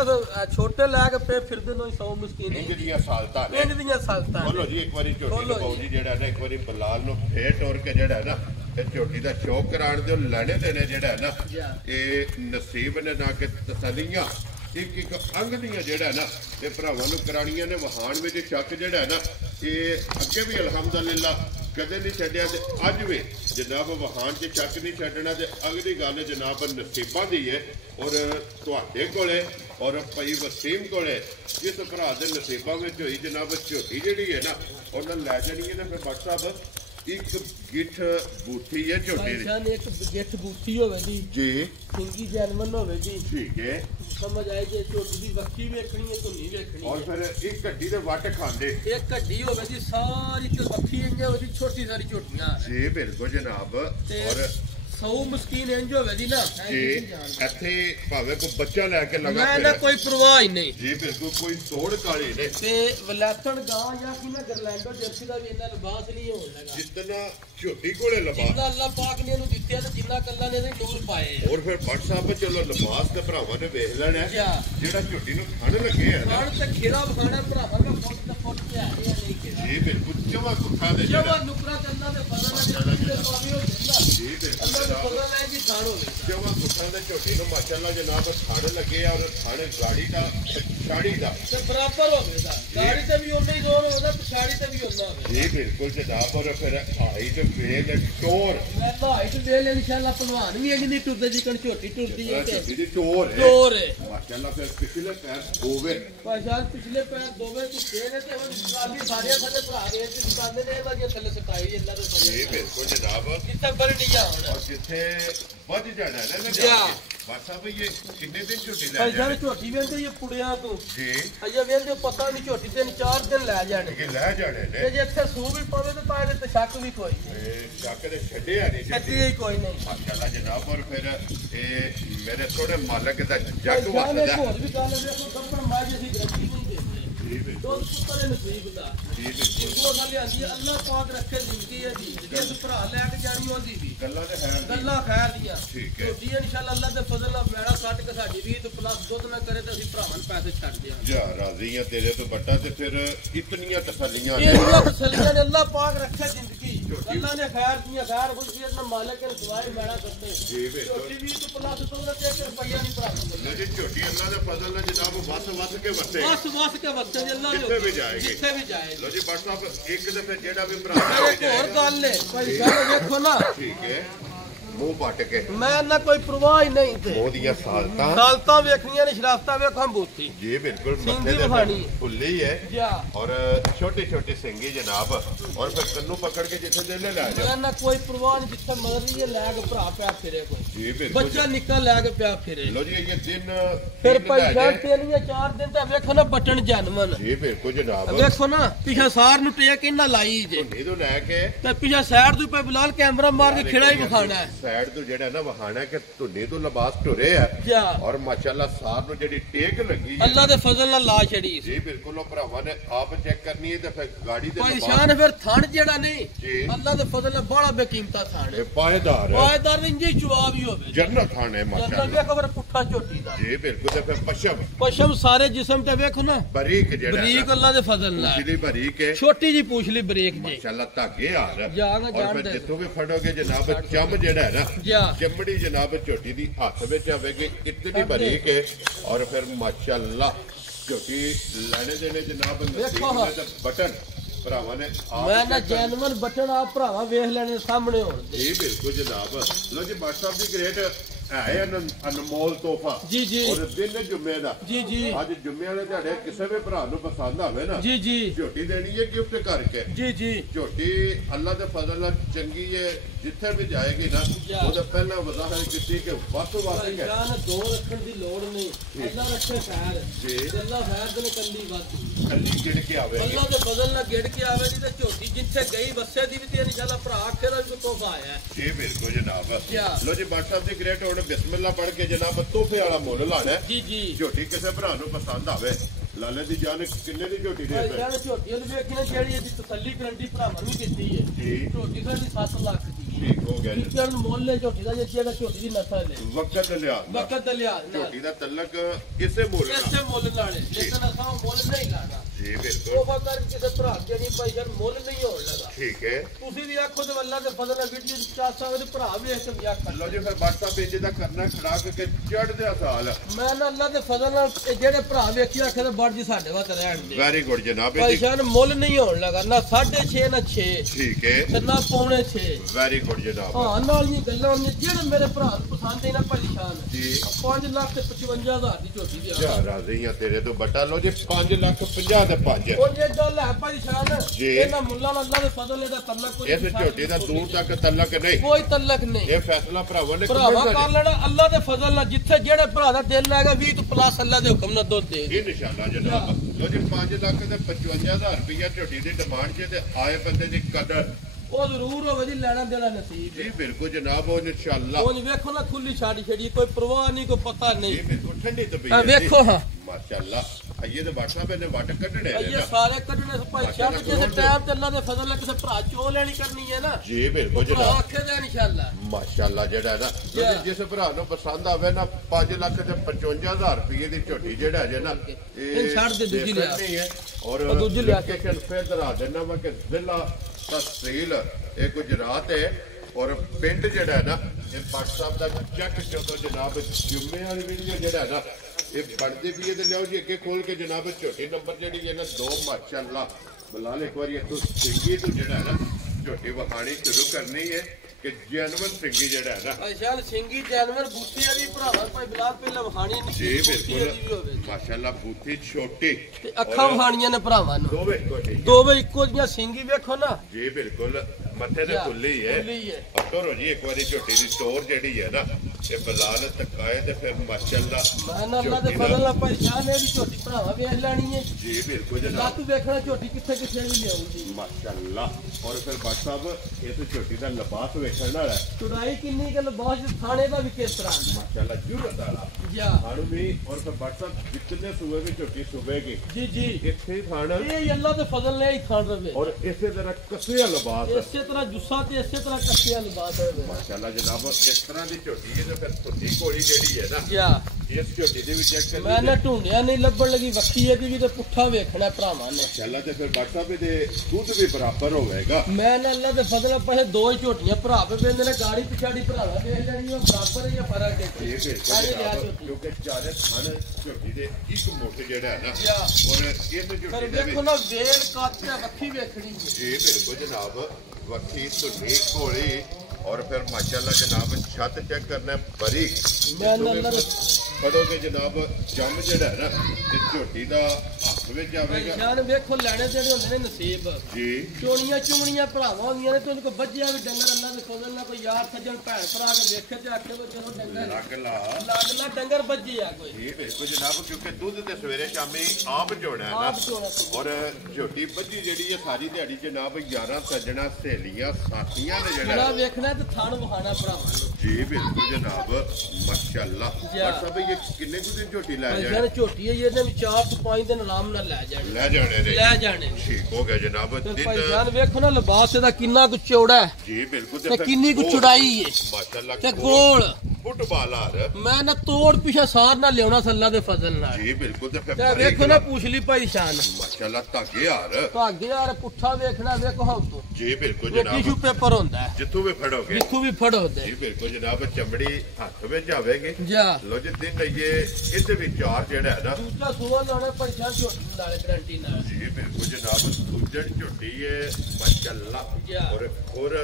छोटे लै के पे फिरदे नो 100 मुस्किन इंज दियां सालतां ने इन दियां सालतां बोलो जी एक बारी झोटी बोलो लगाओ जी जेड़ा ना एक बारी बलाल नु फेट और के जेड़ा है ना ये झोटी दा शौक कराण दिओ लेने देने जेड़ा है ना ये नसीब ने ना के तसल्लियां एक एक अंग दियां जेड़ा है ना ये भरावां नूं कराणियां ने वहाण विच शक जेड़ा है ना ये अगे भी अल्हम्दुलिल्लाह कदे नहीं छड्डिया ते अज भी जनाब वहाण च शक नहीं छड्डना ते अगली गल जनाब नसीबां दी है और तुहाडे कोले और भाई वसीम कोले जिस भरा दे नसीबां विच होई जनाब झोटी जेहड़ी है ना उन्हां लै जानी है ना फिर भट्ट साहब एक गिठ बूठी है झोटी दी शान एक गिठ बूठी होवे दी जी सिंगी जैनवन होवे दी ठीक है समझ आए जे झोटी दी वक्की वेखनी है तो नहीं वेखनी और फिर एक गड्डी दे वट खांदे एक गड्डी होवे दी सारी ते वक्की इंजे होवे दी छोटी सारी झोटियां जी बिल्कुल जनाब। ते और 100 ਮਸਕੀਨ ਇੰਜ ਹੋਵੇ ਦੀ ਨਾ ਜੀ ਇੱਥੇ ਭਾਵੇਂ ਕੋਈ ਬੱਚਾ ਲੈ ਕੇ ਲਗਾ ਮੈਂ ਨਾ ਕੋਈ ਪਰਵਾਹ ਹੀ ਨਹੀਂ ਜੀ ਬਿਲਕੁਲ ਕੋਈ ਤੋੜ ਕਾਲੀ ਨਹੀਂ ਤੇ ਵਲੈਥਣ ਗਾਂ ਜਾਂ ਕਿ ਨਾ ਗਰਲੈਂਡੋ ਜਰਸੀ ਦਾ ਵੀ ਇਹਨਾਂ ਲਿਬਾਸ ਨਹੀਂ ਹੋਣ ਲੱਗਾ ਜਿੰਨਾ ਝੋਟੀ ਕੋਲੇ ਲਿਬਾਸ ਜਿੰਨਾ ਅੱਲਾਹ ਪਾਕ ਨੇ ਇਹਨੂੰ ਦਿੱਤੇ ਤੇ ਜਿੰਨਾ ਕੱਲਾ ਨੇ ਇਹਦੇ ਨੂਰ ਪਾਏ ਹੋਰ ਫਿਰ WhatsApp ਚਲੋ ਲਿਬਾਸ ਤੇ ਭਰਾਵਾਂ ਨੇ ਵੇਖ ਲੈਣਾ ਜਿਹੜਾ ਝੋਟੀ ਨੂੰ ਠੰਡ ਲੱਗੇ ਆ ਨਾ ਖਾਣ ਤੇ ਖੇਰਾ ਵਿਖਾਣਾ ਭਰਾਵਾਂ ਦਾ ਫੁੱਟ ਤੇ ਆ ਰਿਹਾ ਨਹੀਂ ਖੇਰਾ ਜੀ ਬਿਲਕੁਲ ਜਮਾ ਕੁੱਖਾ ਦੇ ਜਮਾ ਨੁਕਰਾ ਚੱਲਦਾ ਤੇ ਫਜ਼ਲ ਦੇ ਪਾਵੀ ਹੋ ਜਾਂਦਾ ਜੀ ਬਿਲਕੁਲ ਅੱਲਾਹ ਦੀ ਫਜ਼ਲ ਹੈ ਜੀ ਖਾਣ ਹੋਵੇ ਜਮਾ ਕੁੱਖਾ ਦੇ ਝੋਟੀ ਨੂੰ ਮਾਸ਼ਾਅੱਲਾ ਜਨਾਬ ਠੰਡ ਲੱਗੇ ਆ ਔਰ ਠੰਡ ਗਾੜੀ ਦਾ ਛਾੜੀ ਦਾ ਤੇ ਬਰਾਬਰ ਹੋਵੇਗਾ ਗਾੜੀ ਤੇ ਵੀ ਉਨਾ ਹੀ ਜ਼ੋਰ ਹੋਵੇਗਾ ਪਿਛਾੜੀ ਤੇ ਵੀ ਉਨਾ ਹੋਵੇਗਾ ਜੀ ਬਿਲਕੁਲ ਜਨਾਬ ਔਰ ਫਿਰ ਆਈ ਤੇ ਵੇਲ ਟੋਰ ਮੈਂ ਤਾਂ ਹਾਈਟ ਦੇ ਲੈ ਇਨਸ਼ਾਅੱਲਾ ਪਹਿਲਵਾਨ ਵੀ ਇੰਨੀ ਟੁੱਟਦੇ ਜੀ ਕਣ ਝੋਟੀ ਟੁੱਟਦੀ ਹੈ ਝੋਟੀ ਦੀ ਟੋਰ ਹੈ ਟੋਰ ਹੈ ਮਾਸ਼ਾਅੱਲਾ ਫਿਰ ਪਿਛਲੇ ਪੈਰ ਹੋਵੇ ਭਾਈਜਾਨ ਪਿਛਲੇ ਪੈਰ ਦੋਵੇਂ ਕੁ ਨੇ ਤੇ ਉਹ ਕਾਲੀ ਸਾਰੇ ਸਾਡੇ ਭਰਾ ਦੇ ਤੇ ਦੁਕਾਨੇ ਨੇ ਵਾਜੇ ਥੱਲੇ ਸਕਾਈ ਅੱਲਾ ਦੇ ਜੀ ਬਿਲਕੁਲ ਜਨਾਬ ਜਿੱਥੇ ਬਣ ਨਹੀਂ ਆਉਣਾ ਔਰ ਜਿੱਥੇ ਵੱਧ ਜਾਣਾ ਹੈ ਨਾ ਜਾ ਬਾਸਾ ਭਈ ਇਹ ਕਿੰਨੇ ਦਿਨ ਝੋਟੀ ਲੈ ਭਾਈਜਾਨ ਝੋਟੀ ਵੇਂਦੇ ਇਹ ਪੁੜਿਆਂ ਤੋਂ ਜੀ ਅਜੇ ਵੇਂਦੇ ਪਤਾ ਨਹੀਂ ਝੋਟੀ 3-4 ਦਿਨ ਲੈ ਜਾਣੇ ਕਿ ਲੈ ਜਾਣੇ ਤੇ ਨੇ ਜੇ ਇੱਥੇ ਸੂ ਵੀ ਪਵੇ ਤਾਂ ਤਾਂ ਇਹਦੇ ਤੇ ਸ਼ੱਕ ਵੀ ਕੋਈ ਨਹੀਂ ਸ਼ੱਕ ਦੇ ਛੱਡਿਆ ਨਹੀਂ ਛੱਡੀ ਹੀ ਕੋਈ ਨਹੀਂ ਮਾਸ਼ਾਅੱਲਾ ਜਨਾਬ ਔਰ ਫਿਰ ਇਹ ਮੇਰੇ ਥੋੜੇ ਮਾਲਕ ਦਾ ਜੱਗ ਭਾਈਜਾਨ ਇੱਕ ਵਸਦਾ ਹੋਰ ਵੀ ਗੱਲ ਵੇਖੋ ਕੱਪੜ ਮਾਜੀ ਸੀ ਗਰੰਟੀ ਨਹੀਂ ਦਿੰਦੇ ਜੀ ਬਿਲਕੁਲ ਦੁੱਧ ਪੁੱਤਰ ਨਸੀਬ ਦਾ ਜੀ ਬਿਲਕੁਲ ਉਹ ਗੱਲ ਆਂਦੀ ਅੱਲਾਹ ਪਾਕ ਰੱਖੇ ਜ਼ਿੰਦਗੀ ਹੈ ਜੀ ਜੇ ਭਰਾ ਲੈ ਕੇ ਜਾਣੀ ਹੁੰਦੀ ਵੀ ਗੱਲਾਂ ਤੇ ਹੈ ਗੱਲਾਂ ਖੈਰ ਦੀਆਂ ਠੀਕ ਹੈ। ਝੋਟੀ ਇਨਸ਼ਾਅੱਲਾ ਅੱਲਾਹ ਦੇ ਫਜ਼ਲ ਨਾਲ ਮੈੜਾ ਕੱਟ ਕੇ ਸਾਡੀ 20 ਪਲੱਸ ਦੁੱਧ ਨਾ ਕਰੇ ਤੇ ਅਸੀਂ ਭਰਾਵਾਂ ਨੂੰ ਪੈਸੇ ਛੱਡ ਦਿਆਂਗੇ ਜਾ ਰਾਜ਼ੀ ਆ ਤੇਰੇ ਤੋਂ ਬੱਟਾ ਤੇ ਫਿਰ ਇਤਨੀਆਂ ਤਸੱਲੀਆਂ ਨੇ ਇਹ ਤਸੱਲੀਆਂ ਨੇ ਅੱਲਾਹ ਪਾਕ ਰੱਖੇ ਜ਼ਿੰਦਗੀ ਅੱਲਾਹ ਨੇ ਖੈਰ ਦੀਆਂ ਖੈਰ ਖੁਸ਼ੀਅਤ ਨਾਲ ਮਾਲਕ ਨੇ ਦੁਆਏ ਮੈੜਾ ਕਰਤੇ ਜੀ ਬਿਲਕੁਲ ਝੋਟੀ 20 ਪਲੱਸ ਦੁੱਧ ਤੇ 1 ਰੁਪਈਆ ਨਹੀਂ ਭਰਾਵਾਂ ਨੂੰ ਜੀ ਝੋਟੀ ਅੱਲਾ ਦੇ ਫਜ਼ਲ ਨਾਲ ਜਨਾਬ ਵਸ ਕੇ ਵਸੇ ਬਸ ਕੇ ਵਸਤੇ ਜੇ ਅੱਲਾਹ ਜਿੱਥੇ ਵੀ ਜਾਏਗੀ। ਜਿੱਥੇ ਵੀ ਜਾਏਗੀ ਲੋ ਜੀ WhatsApp ਇੱਕ ਦਫੇ ਜਿਹੜਾ ਵੀ ਭਰਾ ਮੇਰੇ ਇੱਕ ਹੋਰ ਗੱਲ ਹੈ ਭਾਈ ਸਾਹਿਬ ਵੇਖੋ ਨਾ ਠੀਕ ਹੈ ਮੂੰਹ ਪੱਟ ਕੇ ਮੈਂ ਨਾ ਕੋਈ ਪਰਵਾਹ ਹੀ ਨਹੀਂ ਤੇ ਮੂੰਹ ਦੀਆਂ ਸਾਲਤਾਂ ਸਾਲਤਾਂ ਵੇਖਣੀਆਂ ਨੇ ਸ਼ਰਾਫਤਾਂ ਵੇਖਾਂ ਬੂਤੀ ਜੀ ਬਿਲਕੁਲ ਸਿੰਗੀ ਮੱਥੇ ਦੇ ਵਿਖਾਣੀ। ਫੁੱਲੀ ਹੈ ਜਾ ਔਰ ਛੋਟੀ ਛੋਟੀ ਸਿੰਗੀ ਜਨਾਬ ਔਰ ਫਿਰ ਕੰਨੂ ਪਕੜ ਕੇ ਜਿੱਥੇ ਦੇਨੇ ਲੈ ਜਾ ਮੈਂ ਨਾ ਕੋਈ ਪਰਵਾਹ ਨਹੀਂ ਜਿੱਥੇ ਮਗਰ ਵੀ ਇਹ ਲੈ ਕੇ ਭਰਾ ਪਿਆ ਫਿਰੇ ਕੋਈ ਜੀ ਬਿਲਕੁਲ ਬੱਚਾ ਨਿੱਕਾ ਲੈ ਕੇ ਪਿਆ ਫਿਰੇ ਲੋ ਜੀ ਇਹ ਦਿਨ ਫਿਰ ਦਿਨ ਭਾਈ ਲੈ ਜਾਨ ਜਾਏ। 3 ਜਾਂ 4 ਦਿਨ ਤਾਂ ਵੇਖੋ ਨਾ ਬਟਨ ਜਨਮਨ ਜੀ ਬਿਲਕੁਲ ਜਨਾਬ ਵੇਖੋ ਨਾ ਪਿਛਾ ਸਾਰ ਨੂੰ ਟੇਕ ਇਹਨਾਂ ਲਾਈ ਜੇ ਧੁੰਨੀ ਤੋਂ ਲੈ ਕੇ ਤੇ ਪਿਛਾ ਸਾਈਡ ਤੋਂ ਪੈ ਬਲਾਲ ਕੈਮਰਾ ਮਾਰ ਕੇ ਖੇੜਾ ਹੀ ਵਿਖਾਣਾ ਹੈ ਸਾਈਡ ਤੋਂ ਜਿਹੜਾ ਨਾ ਵਹਾਣਾ ਕਿ ਧੁੰਨੀ ਤੋਂ ਲਿਬਾਸ ਢੁਰੇ ਆ ਜਾ ਔਰ ਮਾਸ਼ਾਅੱਲਾ ਸਾਰ ਨੂੰ ਜਿਹੜੀ ਟੇਕ ਲੱਗੀ ਹੈ ਅੱਲਾ ਦੇ ਫਜ਼ਲ ਨਾਲ ਲਾ ਛੜੀ ਜੀ ਬਿਲਕੁਲ ਉਹ ਭਰਾਵਾਂ ਨੇ ਆਪ ਚੈੱਕ ਕਰਨੀ ਹੈ ਤੇ ਫਿਰ ਗਾੜੀ ਦੇ ਭਾਈ ਲਿਬਾਸ ਸ਼ਾਨ ਫਿਰ ਥਣ ਜਿਹੜਾ ਨਹੀਂ ਜੀ। ਅੱਲਾ ਦੇ ਫਜ਼ਲ ਨਾਲ ਬੜਾ ਬੇਕੀਮਤਾ ਥਣ ਇਹ ਪਾਇਦਾਰ ਹੈ ਵਾਇਦਾਰ ਇੰਜੀ ਜਵਾਬ ਹੀ ਹੋਵੇ ਜੰਨਤ ਖਾਨ ਹੈ ਜੰਨਤ ਮਾਸ਼ਾਅੱਲਾ ਵੇਖੋ ਫਿਰ ਪੁੱਠਾ ਝੋਟੀ ਦਾ ਜੀ ਬਿਲਕੁਲ ਤੇ ਫਿਰ ਪਸ਼ਮ ਪਸ਼ਮ ਸਾਰੇ ਜਿਸਮ ਤੇ ਵੇਖੋ ਨਾ ਬਰੀਕ ਜਿਹੜਾ ਬਰੀਕ ਅੱਲਾ ਦੇ ਫਜ਼ਲ ਨਾਲ ਜਿਹੜੀ ਬਰੀਕ ਹੈ ਛੋਟੀ ਜੀ ਪੂਛ ਲਈ ਬਰੀਕ ਜੀ ਮਾਸ਼ਾਅੱਲਾ ਧਾਗੇ ਆ ਰਿਹਾ ਜਾਗਾ ਔਰ ਫਿਰ ਜਾਣਦੇ ਜਿੱਥੋਂ ਵੀ ਫੜੋਗੇ ਜਨਾਬ ਚੰਮ ਜਿਹੜਾ ਹੈ ਨਾ ਜਾ ਚਮੜੀ ਜਨਾਬ ਝੋਟੀ ਦੀ ਹੱਥ ਵਿੱਚ ਆਵੇਗੀ ਇਤਨੀ ਬਰੀਕ ਹੈ ਔਰ ਫਿਰ ਮਾਸ਼ਾਅੱਲਾ ਝੋਟੀ ਲੈਣੇ ਦੇਣੇ ਜਨਾਬ ਨਸੀਬ ਵੇਖੋ ਨੇ ਤੇ ਬਟਨ ਭਰਾਵਾਂ ਨੇ ਆਪ ਮੈਂ ਨਾ check ਕਰਨੇ। ਜੈਨੂਅਨ ਬਟਨ ਆ ਭਰਾਵਾ ਵੇਖ ਲੈਣੇ ਸਾਹਮਣੇ ਹੋਣ ਦੇ ਜੀ ਬਿਲਕੁਲ ਜਨਾਬ ਲੋ ਜੀ WhatsApp ਦੀ ਗ੍ਰੇਟ ਹੈ ਅਨਮੋਲ ਤੋਹਫਾ ਜੀ ਜੀ ਔਰ ਦਿਨ ਜੁਮੇ ਦਾ ਜੀ ਜੀ ਅੱਜ ਜੁਮੇ ਵਾਲੇ ਤੁਹਾਡੇ ਕਿਸੇ ਵੀ ਭਰਾ ਨੂੰ ਪਸੰਦ ਆਵੇ ਨਾ ਜੀ ਜੀ ਝੋਟੀ ਦੇਣੀ ਹੈ ਗਿਫਟ ਕਰਕੇ ਜੀ ਜੀ ਝੋਟੀ ਅੱਲਾ ਦੇ ਫਜ਼ਲ ਨਾਲ ਚੰਗੀ ਹੈ ਜਿੱਥੇ ਵੀ ਜਾਏਗੀ ਨਾ ਜਾ। ਉਹਦਾ ਪਹਿਲਾਂ ਵਜ਼ਾਹਤ ਕੀਤੀ ਕਿ ਵੱਧ ਤੋਂ ਵੱਧ ਹੈ ਜਾਨ ਦੋ ਰੱਖਣ ਦੀ ਲੋੜ ਨਹੀਂ ਅੱਲਾ ਰੱਖੇ ਖੈਰ ਜੀ। ਅੱਲਾ ਖੈਰ ਦੇ ਕੱਲੀ ਵਾਧੂ ਕੱਲੀ ਗਿਣ ਕੇ ਆਵੇਗੀ ਅੱਲਾ ਦੇ ਫਜ਼ਲ ਨਾਲ ਗਿੜ ਕੇ ਆਵੇ ਜੀ ਤੇ ਝੋਟੀ ਜਿੱਥੇ ਗਈ ਵਸੇ ਦੀ ਵੀ ਤੇ ਇਨਸ਼ਾਅੱਲਾ ਭਰਾ ਆਖੇ ਦਾ ਵੀ ਤੋਹਫਾ ਆਇਆ ਹੈ। ਜੀ ਬਿਲਕੁਲ ਜਨਾਬ ਜਾ। ਲੋ ਜੀ WhatsApp ਦੀ ਗ੍ਰੇਟ ਹੁਣ ਬਿਸਮਿਲ੍ਲਾ ਪੜ੍ਹ ਕੇ ਜਨਾਬ ਤੋਹਫੇ ਵਾਲਾ ਮੁੱਲ ਲਾਣਾ ਹੈ। ਜੀ ਜੀ ਝੋਟੀ ਕਿਸੇ ਭਰਾ ਨੂੰ ਪਸੰਦ ਆਵੇ ਲਾਲੇ ਦੀ ਜਾਨ ਕਿੰਨੇ ਦੀ ਝੋਟੀ ਦੇ ਭਾਈ ਪਏ ਜਾਨ ਝੋਟੀ ਨੂੰ ਵੇਖੀ ਨਾ ਜਿਹੜੀ ਇਹਦੀ ਤਸੱਲੀ ਗਰੰਟੀ ਭਰਾਵਾਂ ਨੂੰ ਦਿੱਤੀ ਹੈ ਜੀ ਝੋਟੀ ਸਾਡੀ 7 ਲੱਖ ਦੀ ਠੀਕ ਹੋ ਗਿਆ ਜੀ ਕਿਰਨ ਮੁੱਲ ਨੇ ਝੋਟੀ ਦਾ ਜਿਹੜਾ ਝੋਟੀ ਦੀ ਨਸਲ ਹੈ ਵਕਤ ਲਿਆ ਵਕਤ ਦਾ ਲਿਹਾਜ਼ ਨਾਲ ਝੋਟੀ ਦਾ ਤਲਕ ਕਿਸੇ ਮੁੱਲ ਨਾਲ ਇਸੇ ਮੁੱਲ ਨਾਲੇ ਲੇਕਿਨ ਅਸਾਂ ਮੁੱਲ ਨਹੀਂ ਲਾਣਾ ਜੀ ਬਿਲਕੁਲ ਤੋਬਾ ਕਰ ਕਿਸੇ ਭਰਾ ਦੇ ਨਹੀਂ ਭਾਈ ਜਾਨ ਮੁੱਲ ਨਹੀਂ ਹੋਣ ਲੱਗਾ ਠੀਕ ਹੈ ਤੁਸੀਂ ਵੀ ਆਖੋ ਤੇ ਅੱਲਾ ਦੇ ਫਜ਼ਲ ਨਾਲ ਵੀਡੀਓ ਚਾਹ ਸਕਦੇ ਭਰਾ ਵੇਖ ਕੇ ਮਜ਼ਾਕ ਕਰ ਲੋ ਜੀ ਫਿਰ WhatsApp ਪੇਜ ਦਾ ਕਰਨਾ ਖੜਾ ਕੇ ਚੜ੍ਹਦੇ ਸਾਲ ਮੈਂ ਨਾ ਅੱਲਾ ਦੇ ਫਜ਼ਲ ਨਾਲ ਇਹ ਜਿਹੜੇ ਭਰਾ ਵੇਖੀ ਆਖੇ ਤੇ ਬੜ ਜੀ ਸਾਡੇ ਵਾਸਤੇ ਰਹਿਣ ਦੇ ਵੈਰੀ ਗੁੱਡ ਜਨਾਬ ਭਾਈ ਜੀ ਜਾਨ ਮੁੱਲ ਨਹੀਂ ਹੋਣ ਲੱਗਾ ਨਾ 6.5 ਨਾ 6 ਠੀਕ ਹੈ ਤੇ ਨਾ ਪੌਣੇ 6 ਵੈਰੀ ਗੁੱਡ ਜਨਾਬ ਹਾਂ ਨਾਲ ਇਹ ਗੱਲਾਂ ਨੇ ਜਿਹੜੇ ਮੇਰੇ ਭਰਾ ਨੂੰ ਪਸੰਦ ਹੈ ਨਾ ਪਰੇਸ਼ਾਨ ਜੀ 5 ਲੱਖ ਤੇ 55,000 ਦੀ ਝੋਟੀ ਦੀ ਜਾ ਰਾਜ਼ੀ ਆ ਤੇਰੇ ਤੋਂ ਬੱਟਾ ਲੋ ਜੀ 5,50,000 ਦੇ 5 ਉਹ ਜੇ ਡੋਲ ਹੈ ਪਰੇਸ਼ਾਨ ਜੀ। ਇਹਨਾਂ ਮੁੱਲਾਂ ਨਾਲ ਅੱਲਾ ਦੇ ਫਜ਼ਲ ਇਹਦਾ ਤਲਕ ਕੋਈ ਇਸ ਝੋਟੀ ਦਾ ਦੂਰ ਤੱਕ ਤਲਕ ਨਹੀਂ ਕੋਈ ਤਲਕ ਨਹੀਂ ਇਹ ਫੈਸਲਾ ਭਰਾਵਾਂ ਨੇ ਭਰਾਵਾ comment ਕਰ ਲੈਣਾ ਅੱਲਾ ਦੇ ਫਜ਼ਲ ਨਾਲ ਜਿੱਥੇ ਜਿਹੜੇ ਭਰਾ ਦਾ ਦਿਲ ਲੱਗਾ 20 ਤੋਂ ਪਲੱਸ ਅੱਲਾ ਦੇ ਹੁਕਮ ਨਾਲ ਦੁੱਧ ਦੇ ਇਹ ਨਿਸ਼ਾਨਾ ਜਨਾਬ ਲੋ ਜੀ 5 ਲੱਖ ਤੇ 55,000 ਰੁਪਇਆ ਝੋਟੀ ਦੀ ਡਿਮਾਂਡ ਜੇ ਤੇ ਆਏ ਬੰਦੇ ਦੀ ਕਦਰ ਉਹ ਜ਼ਰੂਰ ਹੋਵੇ ਜੀ ਲੈਣਾ ਦੇਣਾ ਨਸੀਬ ਜੀ ਬਿਲਕੁਲ ਜਨਾਬ ਉਹ ਇਨਸ਼ਾਅੱਲਾ ਉਹ ਵੇਖੋ ਨਾ ਖੁੱਲੀ ਛਾੜੀ ਛੜੀ ਕੋਈ ਪਰਵਾਹ ਨਹੀਂ ਕੋਈ ਪਤਾ ਜੀ ਨਹੀਂ ਬਿਲਕੁਲ ਠੰਡੀ ਤਬੀਅਤ ਆ ਵੇਖੋ ਹਾਂ ਮਾਸ਼ਾਅੱਲਾ ਇਹ ਤੇ ਬਾਟਾ ਨੇ ਵੱਟ ਕੱਢਣੇ ਨੇ ਇਹ ਨਾ ਸਾਰੇ ਕੱਢਣੇ ਭਾਈ ਛੱਡ ਕਿਸੇ ਟਾਈਮ ਤੇ ਅੱਲਾ ਦੇ ਫਜ਼ਲ ਨਾਲ ਕਿਸੇ ਭਰਾ ਚੋ ਲੈਣੀ ਕਰਨੀ ਹੈ ਨਾ ਜੀ ਬਿਲਕੁਲ ਭਰਾ ਜਨਾਬ ਆਖੇ ਦਾ ਇਨਸ਼ਾਅੱਲਾ ਮਾਸ਼ਾਅੱਲਾ ਜਿਹੜਾ ਹੈ ਨਾ ਜਿਸ ਭਰਾ ਨੂੰ ਪਸੰਦ ਆਵੇ ਨਾ 5 ਲੱਖ ਤੇ 55000 ਰੁਪਏ ਦੀ ਝੋਟੀ ਜਿਹੜਾ ਜੇ ਨਾ ਇਹ ਛੱਡ ਦੇ ਦੂਜੀ ਲਿਆ ਹੈ ਔਰ ਦੂਜੀ ਲਿਆ ਕੇ ਲੋਕੇਸ਼ਨ ਫਿਰ ਦਰਾ ਦੇਣਾ ਵਾ ਕਿ ਜ਼ਿਲ੍ਹਾ ਤਹਿਸੀਲ ਇਹ ਗੁਜਰਾਤ ਹੈ ਔਰ ਪਿੰਡ ਜਿਹੜਾ ਹੈ ਨਾ ਇਹ ਪੱਟ ਸਾਹਿਬ ਦਾ ਚੱਕ ਜਦੋਂ ਜਨਾਬ ਜੁਮੇ ਵਾਲੀ ਵੀਡੀਓ ਜਿਹੜਾ ਹੈ ਨਾ ਇਹ ਬਣਦੀ ਵੀ ਤੇ ਲਿਆਓ ਜੀ ਅੱਗੇ ਖੋਲ ਕੇ ਜਨਾਬ ਝੋਟੀ ਨੰਬਰ ਜਿਹੜੀ ਹੈ ਨਾ 2 ਮਾਸ਼ਾਅੱਲਾ ਬਲਾਲ ਇੱਕ ਵਾਰੀ ਇੱਥੋਂ ਸਿੰਗੀ ਤੋਂ ਜਿਹੜਾ ਹੈ ਨਾ ਝੋਟੀ ਵਹਾਣੀ ਸ਼ੁਰੂ ਕਰਨੀ ਹੈ ਕਿ ਜਾਨਵਰ ਸਿੰਗੀ ਜਿਹੜਾ ਹੈ ਨਾ ਅਸ਼ਾਲ ਸਿੰਘੀ ਜਾਨਵਰ ਬੂਟੀਆਂ ਦੀ ਭਰਾਵਾ ਭਾਈ ਬਿਲਾਲ ਪਹਿਲਾਂ ਵਹਾਣੀ ਨਹੀਂ ਜੀ ਬਿਲਕੁਲ ਮਾਸ਼ਾਅੱਲਾ ਬੂਥੀ ਛੋਟੀ ਤੇ ਅੱਖਾਂ ਵਹਾਣੀਆਂ ਨੇ ਭਰਾਵਾਂ ਨੂੰ ਦੋਵੇਂ ਇੱਕੋ ਜਿਹੀਆਂ ਸਿੰਘੀ ਵੇਖੋ ਨਾ ਜੀ ਬਿਲਕੁਲ ਮੱਥੇ ਤੇ ਖੁੱਲੀ ਹੈ ਅਕਰੋ ਜੀ ਇੱਕ ਵਾਰੀ ਝੋਟੀ ਦੀ ਟੋਰ ਜਿਹੜੀ ਹੈ ਨਾ ਇਹ ਬਲਾਲ ਤਕਾਏ ਤੇ ਫਿਰ ਮਾਸ਼ਾਅੱਲਾ ਮੈਂ ਅੱਲਾ ਦੇ ਫਜ਼ਲ ਨਾਲ ਪਰੇਸ਼ਾਨ ਹੈ ਵੀ ਝੋਟੀ ਭਰਾਵਾ ਵੇਖ ਲੈਣੀ ਹੈ ਜੀ ਬਿਲਕੁਲ ਜਨਾਬ ਲੱਤ ਵੇਖਣਾ ਝੋਟੀ ਕਿੱਥੇ ਕਿੱਥੇ ਵੀ ਲਿਆਉਂਦੀ ਮਾਸ਼ਾਅੱਲਾ ਔਰ ਫਿਰ ਬਾਟ ਸਾਹਿਬ ਇਹ ਤੇ ਝੋਟੀ ਦਾ ਲਿਬਾਸ ਵੇਖਣ ਵਾਲਾ ਚੁੜਾਈ ਕਿੰਨੀ ਕਿ ਲਿਬਾਸ ਥਾਣੇ ਦਾ ਵੀ ਕਿਸ ਤਰ੍ਹਾਂ ਮਾਸ਼ਾਅੱਲਾ ਜੁਰਤ ਵਾਲਾ ਜਾ ਹਾਣੂ ਵੀ ਔਰ ਫਿਰ ਬਾਟ ਸਾਹਿਬ ਜਿੱਤਨੇ ਸੂਏ ਵਿੱਚ ਝੋਟੀ ਸੁਵੇਗੀ ਜੀ ਜੀ ਇੱਥੇ ਥਾਣ ਇਹ ਅੱਲਾ ਦੇ ਫਜ਼ਲ ਨੇ ਹੀ ਥਾਣ ਰਵੇ ਔਰ ਇਸੇ ਤਰ੍ਹਾਂ ਕਸਿਆ ਲਿਬਾਸ ਇਸੇ ਤਰ੍ਹਾਂ ਜੁੱਸਾ ਤੇ ਇਸੇ ਤਰ੍ਹਾਂ ਕੱਸਿਆ ਲਿਬਾਸ ਹੋਵੇ ਮਾਸ਼ਾਅੱਲਾ ਜਨਾਬ ਇਸ ਤਰ੍ਹਾਂ ਦੀ ਝੋਟੀ ਹੈ ਤੇ ਫਿਰ ਤੁੱਤੀ ਕੋਲੀ ਜਿਹੜੀ ਹੈ ਨਾ ਜਾ ਇਸ ਝੋਟੀ ਦੇ ਵਿੱਚ ਚੈੱਕ ਮੈਂ ਨਾ ਢੂੰਡਿਆ ਨਹੀਂ ਲੱਭਣ ਲੱਗੀ ਵੱਖੀ ਇਹਦੀ ਵੀ ਤੇ ਪੁੱਠਾ ਵੇਖਣਾ ਭਰਾਵਾਂ ਨੇ ਮਾਸ਼ਾਅੱਲਾ ਤੇ ਫਿਰ ਬਾਟ ਸਾਹਿਬ ਦੇ ਦੁੱਧ ਵੀ ਬਰਾਬਰ ਹੋਵੇਗਾ ਮੈਂ ਨਾ ਅੱਲਾ ਦੇ ਫਜ਼ਲ ਨਾਲ ਪਹਿਲੇ ਦੋ ਹੀ ਝੋਟੀਆਂ ਭਰਾ ਪੇ ਪੈਂਦੇ ਨੇ ਗਾੜੀ ਪਿਛਾੜੀ ਭਰਾਵਾ ਵੇਖ ਲੈਣੀ ਉਹ ਬਰਾਬਰ ਜਾਂ ਫਰਕ ਹੈ ਇਹ ਬਿਲਕੁਲ ਕਿਉਂਕਿ ਚਾਰੇ ਥਣ ਝੋਟੀ ਦੇ ਇੱਕ ਮੁੱਠ ਜਿਹੜਾ ਹੈ ਨਾ ਔਰ ਇਸ ਝੋਟੀ ਪਰ ਦੇ ਵੇਖੋ ਨਾ ਵੇਲ ਕੱਟ ਤੇ ਵੱਖੀ ਵੇਖਣੀ ਇਹ ਬਿਲਕੁਲ ਜਨਾਬ ਵੱਖੀ ਧੁੰਨੀ ਘੋੜੀ और फिर माशाल्लाह जनाब छत चेक करना बरी पढ़ोगे जनाब जम जड़ा है ना ते झोटी दा हथ विच आवेगा जान देखो लेने जेडे होंदे ने नसीब जी चोणियां चुमणियां भरावां होंदियां ने ते उनको बज्जिया भी डंगर अल्लाह दे फजल नाल कोई यार सज्जन भैन भरा के देखे ते आखे वो चलो डंगर लागला डंगर बज्जी आ कोई ये बिल्कुल जनाब क्योंकि दूध ते सवेरे शामी आप जोड़ा है ना और झोटी बज्जी जेडी है सारी दिहाड़ी जनाब 11 सज्जना सहेलियां साथियां ने जेड़ा देखना ਤੇ ਥਾਣ ਵਹਾਣਾ ਭਰਾਵਾਂ ਨੂੰ ਜੀ ਬਿਲਕੁਲ ਜਨਾਬ ਮਾਸ਼ਾਅੱਲਾ ਸਭ ਇਹ ਕਿੰਨੇ ਕੁ ਦਿਨ ਝੋਟੀ ਲੈ ਜਾਣੇ ਯਾਰ ਝੋਟੀ ਹੈ ਇਹਦੇ ਵਿੱਚ 4 ਤੋਂ 5 ਦਿਨ ਆਰਾਮ ਨਾਲ ਲੈ ਜਾਣੇ ਨੇ ਠੀਕ ਹੋ ਗਿਆ ਜਨਾਬ ਦਿਨ ਭਾਈ ਜਾਨ ਵੇਖੋ ਨਾ ਲਿਬਾਸ ਇਹਦਾ ਕਿੰਨਾ ਕੁ ਚੌੜਾ ਹੈ ਜੀ ਬਿਲਕੁਲ ਤੇ ਕਿੰਨੀ ਕੁ ਚੌੜਾਈ ਹੈ ਮਾਸ਼ਾਅੱਲਾ ਤੇ ਗੋਲ ਫੁੱਟਬਾਲ ਆ ਮੈਂ ਨਾ ਤੋੜ ਪਿਛਾ ਸਾਰ ਨਾਲ ਲਿਆਉਣਾ ਸੱਲਾ ਦੇ ਫਜ਼ਲ ਨਾਲ ਜੀ ਬਿਲਕੁਲ ਤੇ ਫਿਰ ਵੇਖੋ ਨਾ ਪੁੱਛ ਲਈ ਭਾਈ ਸ਼ਾਨ ਮਾਸ਼ਾਅੱਲਾ ਧਾਗੇ ਹਾਰ ਪੁੱਠਾ ਵੇਖਣਾ ਵੇਖੋ ਹਾਂ ਤੋਂ ਜੀ ਬਿਲਕੁਲ ਜਨਾਬ ਟਿਸ਼ੂ ਪੇਪਰ ਹੁੰਦਾ ਹੈ ਜਿੱਥੋਂ ਵੀ ਫੜੋਗੇ ਜੀ ਬਿਲਕੁਲ ਜਨਾਬ ਚਮੜੀ ਹੱਥ ਵਿੱਚ ਆਵੇਗੀ ਜਾ ਲੋ ਜੀ ਦਿਨ ਲਈਏ ਇਹਦੇ ਵਿੱਚ ਚਾਰ ਜਿਹੜਾ ਹੈ ਨਾ ਦੂਜਾ ਸੂਆ ਲਾਉਣਾ ਭਾਈ ਸ਼ਾਨ ਝੋਟੀ ਨਾਲ ਗਰੰਟੀ ਨਾਲ ਜੀ ਬਿਲਕੁਲ ਜਨਾਬ ਦੂਜਣ ਝੋਟੀ ਹੈ ਮਾਸ਼ਾਅੱਲਾ ਔਰ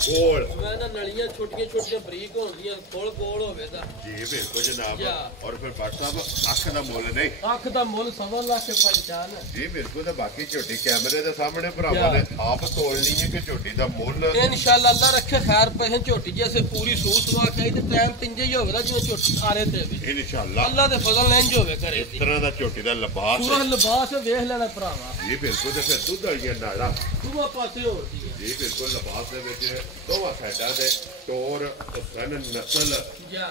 ਗੋਲ ਮੈਂ ਨਾ ਨਲੀਆਂ ਛੋਟੀਆਂ ਬਰੀਕ ਹੁੰਦੀਆਂ ਗੋਲ ਹੋਵੇ ਦਾ ਜੀ ਬਿਲਕੁਲ ਜਨਾਬ ਔਰ ਫਿਰ ਬਾਟ ਸਾਹਿਬ ਅੱਖ ਦਾ ਮੁੱਲ ਨਹੀਂ ਅੱਖ ਦਾ ਮੁੱਲ 1.5 ਲੱਖ ਕੇ ਪਛਾਣ ਜੀ ਬਿਲਕੁਲ ਤੇ ਬਾਕੀ ਝੋਟੀ ਕੈਮਰੇ ਦੇ ਸਾਹਮਣੇ ਭਰਾਵਾਂ ਨੇ ਆਪ ਤੋਲਣੀ ਹੈ ਕਿ ਝੋਟੀ ਦਾ ਮੁੱਲ ਇਨਸ਼ਾਅੱਲਾ ਅੱਲਾ ਰੱਖੇ ਖੈਰ ਪਏ ਝੋਟੀ ਜੇ ਅਸੀਂ ਪੂਰੀ ਸੂਸ ਵਾ ਕੇ ਤੇ ਟਾਈਮ ਤਿੰਜੇ ਹੀ ਹੋਵੇਗਾ ਜਿਵੇਂ ਝੋਟੀ ਸਾਰੇ ਤੇ ਵੀ ਇਨਸ਼ਾਅੱਲਾ ਅੱਲਾ ਦੇ ਫਜ਼ਲ ਨਾਲ ਇੰਜ ਹੋਵੇ ਕਰੇ ਇਸ ਤਰ੍ਹਾਂ ਦਾ ਝੋਟੀ ਦਾ ਲਿਬਾਸ ਪੂਰਾ ਲਿਬਾਸ ਵੇਖ ਲੈਣਾ ਭਰਾਵਾ ਜੀ ਬਿਲਕੁਲ ਤੇ ਫਿਰ ਦੁੱਧ ਵਾਲੀਆਂ ਨਾੜਾਂ ਦੂਆ ਪਾਸੇ ਹੋਰ ਜੀ ਬਿਲਕੁਲ ਲਿਬਾਸ ਦੇ ਵਿੱਚ ਦੋਵਾਂ ਸਾਈਡਾਂ ਦੇ ਟੋਰ ਤੇ ਸਨ ਨਸਲ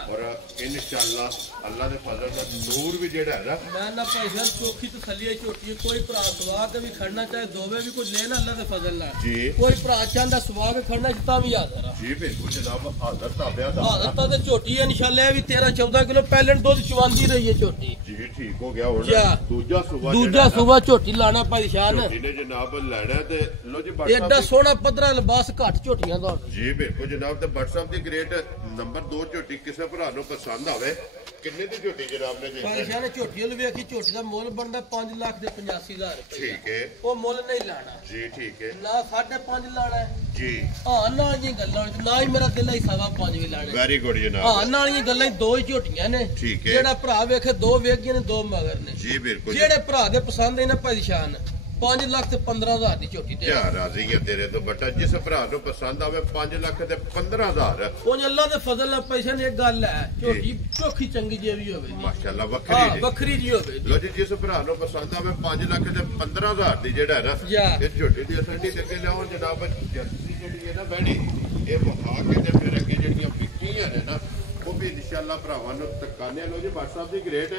ਔਰ ਇਨਸ਼ਾਅੱਲਾ ਅੱਲਾ ਦੇ ਫਜ਼ਲ ਨਾਲ ਨੂਰ ਵੀ ਜਿਹੜਾ ਹੈ ਨਾ ਮੈਂ ਨਾ ਭਾਈ ਚੋਖੀ ਤਸੱਲੀ ਝੋਟੀ ਕੋਈ ਭਰਾ ਸਵਾ ਕੇ ਵੀ ਖੜਨਾ ਚਾਹੇ ਦੋਵੇਂ ਵੀ ਕੁਝ ਲੈਣਾ ਅੱਲਾ ਦੇ ਫਜ਼ਲ ਨਾਲ ਜੀ ਕੋਈ ਭਰਾ ਚਾਹੁੰਦਾ ਸਵਾ ਕੇ ਖੜਨਾ ਤਾਂ ਵੀ ਹਾਜ਼ਰ ਆ ਜੀ ਬਿਲਕੁਲ ਜਨਾਬ ਹਾਜ਼ਰ ਤਾਬਿਆ ਦਾ ਹਾਜ਼ਰ ਤੇ ਝੋਟੀ ਇਨਸ਼ਾਅੱਲਾ ਇਹ ਵੀ 13-14 ਕਿਲੋ ਪਹਿਲਾਂ ਦੁੱਧ ਚਵਾਉਂਦੀ ਰਹੀ ਹੈ ਝੋਟੀ ਜੀ ਠੀਕ ਹੋ ਗਿਆ ਹੁਣ ਦੂਜਾ ਸੂਬਾ ਝੋਟੀ ਲਾਣਾ ਭਾਈ ਸ਼ਾਨ ਝੋਟੀ ਨੇ ਜਨਾਬ ਲੈਣਾ ਤੇ ਲੋ ਜੀ ਬਾਟ ਐਡਾ ਸੋਹਣਾ ਪੱਧਰਾ ਲਿਬਾਸ ਘੱਟ ਝੋਟੀਆਂ ਦਾ ਜੀ ਬਿਲਕੁਲ ਜਨਾਬ ਤੇ WhatsApp ਦੀ ਗ੍ਰੇਡ ਨੰਬਰ 2 ਝੋਟੀ ਕਿਸੇ ਭਰਾ ਨੂੰ ਪਸੰਦ ਆਵੇ ਕਿੰਨੇ ਦੀ ਝੋਟੀ ਜਨਾਬ ਨੇ ਭਾਈ ਸ਼ਾਨ ਝੋਟੀ ਨੂੰ ਵੇਖੀ ਝੋਟੀ ਦਾ ਮੁੱਲ ਬਣਦਾ 5 ਲੱਖ ਦੇ 85,000 ਰੁਪਏ ਠੀਕ ਹੈ ਉਹ ਮੁੱਲ ਨਹੀਂ ਲਾਣਾ ਜੀ ਠੀਕ ਹੈ ਨਾ 5.5 ਲਾਣਾ ਜੀ ਹਾਂ ਨਾਲ ਹੀ ਗੱਲਾਂ ਨਾ ਹੀ ਮੇਰਾ ਦਿਲ ਹੀ 5.5 ਵੀ ਲਾਣੇ ਵੈਰੀ ਗੁੱਡ ਜਨਾਬ ਹਾਂ ਨਾਲ ਹੀ ਗੱਲਾਂ ਦੋ ਹੀ ਝੋਟੀਆਂ ਨੇ ਠੀਕ ਹੈ ਜਿਹੜਾ ਭਰਾ ਵੇਖੇ ਦੋ ਵੇਖ ਗਏ ਨੇ ਦੋ ਮਗਰ ਨੇ ਜੀ ਬਿਲਕੁਲ ਜਿਹੜੇ ਭਰਾ ਦੇ ਪਸੰਦ ਇਹਨਾਂ ਭਾਈ ਸ਼ਾਨ 5 ਲੱਖ ਤੇ 15,000 ਦੀ ਝੋਟੀ ਦੇ ਯਾਰ ਰਾਜ਼ੀ ਹੈ ਤੇਰੇ ਤੋਂ ਬਟਾ ਜਿਸ ਭਰਾ ਨੂੰ ਪਸੰਦ ਆਵੇ 5 ਲੱਖ ਤੇ 15,000 ਉਹ ਅੱਲਾ ਦੇ ਫਜ਼ਲ ਨਾਲ ਪੈਸੇ ਨੇ ਇੱਕ ਗੱਲ ਹੈ ਝੋਟੀ ਚੋਖੀ ਚੰਗੀ ਜੇ ਵੀ ਹੋਵੇ ਮਾਸ਼ਾਅੱਲਾ ਹਾਂ ਵੱਖਰੀ ਜੀ ਵੱਖਰੀ ਜੀ ਹੋਵੇ ਲੋ ਜੀ ਜਿਸ ਭਰਾ ਨੂੰ ਪਸੰਦ ਆਵੇ 5 ਲੱਖ ਤੇ 15,000 ਦੀ ਜਿਹੜਾ ਹੈ ਯਾ। ਨਾ ਇਹ ਝੋਟੀ ਦੀ ਅਸੰਡੀ ਤੇ ਕੇ ਲਿਆਓ ਜਨਾਬ ਜਰਸੀ ਜਿਹੜੀ ਹੈ ਨਾ ਬੈਣੀ ਇਹ ਵਹਾ ਕੇ ਤੇ ਫਿਰ ਅੱਗੇ ਜਿਹੜੀਆਂ ਵਿਕੀਆਂ ਨੇ ਨਾ ਉਹ ਵੀ ਇਨਸ਼ਾਅੱਲਾ ਭਰਾਵਾਂ ਨੂੰ ਤਕਾਨੇ ਲੋ ਜੀ ਬਾਟ ਸਾਹਿਬ ਦੀ ਗ੍ਰੇਟ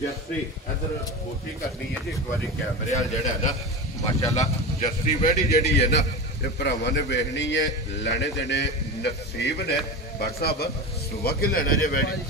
ਜਰਸੀ ਇਧਰ ਕੋਸ਼ਿਸ਼ ਕਰਨੀ ਹੈ ਜੀ ਇੱਕ ਵਾਰੀ ਕੈਮਰੇ ਵਾਲ ਜਿਹੜਾ ਹੈ ਨਾ ਮਾਸ਼ਾਅੱਲਾ ਜਰਸੀ ਬੈਣੀ ਜਿਹੜੀ ਹੈ ਨਾ ਇਹ ਭਰਾਵਾਂ ਨੇ ਵੇਖਣੀ ਹੈ ਲੈਣੇ ਦੇਣੇ ਨਸੀਬ ਨੇ ਬਾਟ ਸਾਹਿਬ ਸੁਬਹ ਕੇ ਲੈਣਾ ਜੇ ਬੈਣੀ